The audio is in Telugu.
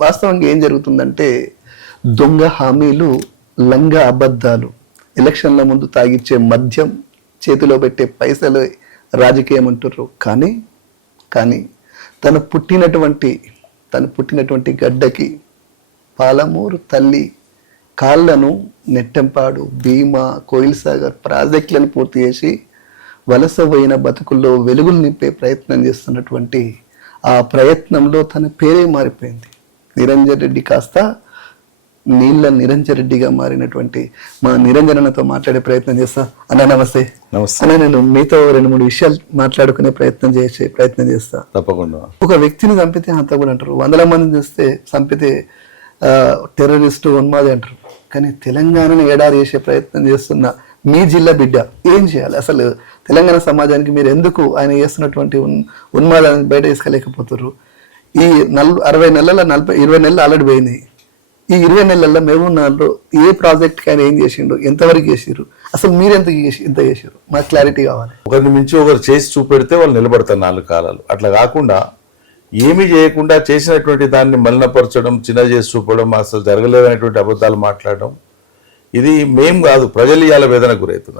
వాస్తవంగా ఏం జరుగుతుందంటే దొంగ హామీలు లంగ అబద్ధాలు. ఎలక్షన్ల ముందు తాగిచ్చే మద్యం చేతిలో పెట్టే పైసలు రాజకీయం అంటున్నారు కానీ కానీ తను పుట్టినటువంటి తను పుట్టినటువంటి గడ్డకి పాలమూరు తల్లి కాళ్ళను నెట్టెంపాడు. భీమా కోయిల్ సాగర్ ప్రాజెక్టులను పూర్తి చేసి వలస పోయిన బతుకుల్లో వెలుగులు నింపే ప్రయత్నం చేస్తున్నటువంటి ఆ ప్రయత్నంలో తన పేరే మారిపోయింది. నిరంజన్ రెడ్డి కాస్త నీళ్ళ నిరంజన్ రెడ్డిగా మారినటువంటి మా నిరంజనతో మాట్లాడే ప్రయత్నం చేస్తా. అన్న నమస్తే. నమస్తే. అన్న నేను మీతో రెండు మూడు విషయాలు మాట్లాడుకునే ప్రయత్నం చేసే ప్రయత్నం చేస్తా. తప్పకుండా. ఒక వ్యక్తిని చంపితే హంతకుడు అంటారు. వందల మందిని చూస్తే చంపితే టెర్రరిస్టు ఉన్మాది అంటారు. కానీ తెలంగాణను ఏడాది చేసే ప్రయత్నం చేస్తున్న మీ జిల్లా బిడ్డ ఏం చేయాలి? అసలు తెలంగాణ సమాజానికి మీరు ఎందుకు ఆయన చేస్తున్నటువంటి ఉన్ ఉన్మాదాన్ని బయట తీసుకెళ్ళలేకపోతారు ఈ నల్ అరవై నెలల నలభై ఇరవై నెలలు ఆల్రెడీ పోయినాయి ఈ ఇరవై నెలల్లో మేము నాలుగు ఏ ప్రాజెక్ట్కి ఆయన ఏం చేసిండు ఎంతవరకు చేసిరు అసలు మీరు ఎంత చేసి ఎంత చేసిర్రు? మాకు క్లారిటీ కావాలి. ఒకరిని మించి ఒకరు చేసి చూపెడితే వాళ్ళు నిలబడతారు నాలుగు కాలాలు. అట్లా కాకుండా ఏమీ చేయకుండా చేసినటువంటి దాన్ని మలినపరచడం చిన్న చేసి చూపడం అసలు జరగలేదనేటువంటి అబద్ధాలు మాట్లాడడం ఇది మేం కాదు ప్రజలు ఇవాళ వేదన గురవుతున్నారు.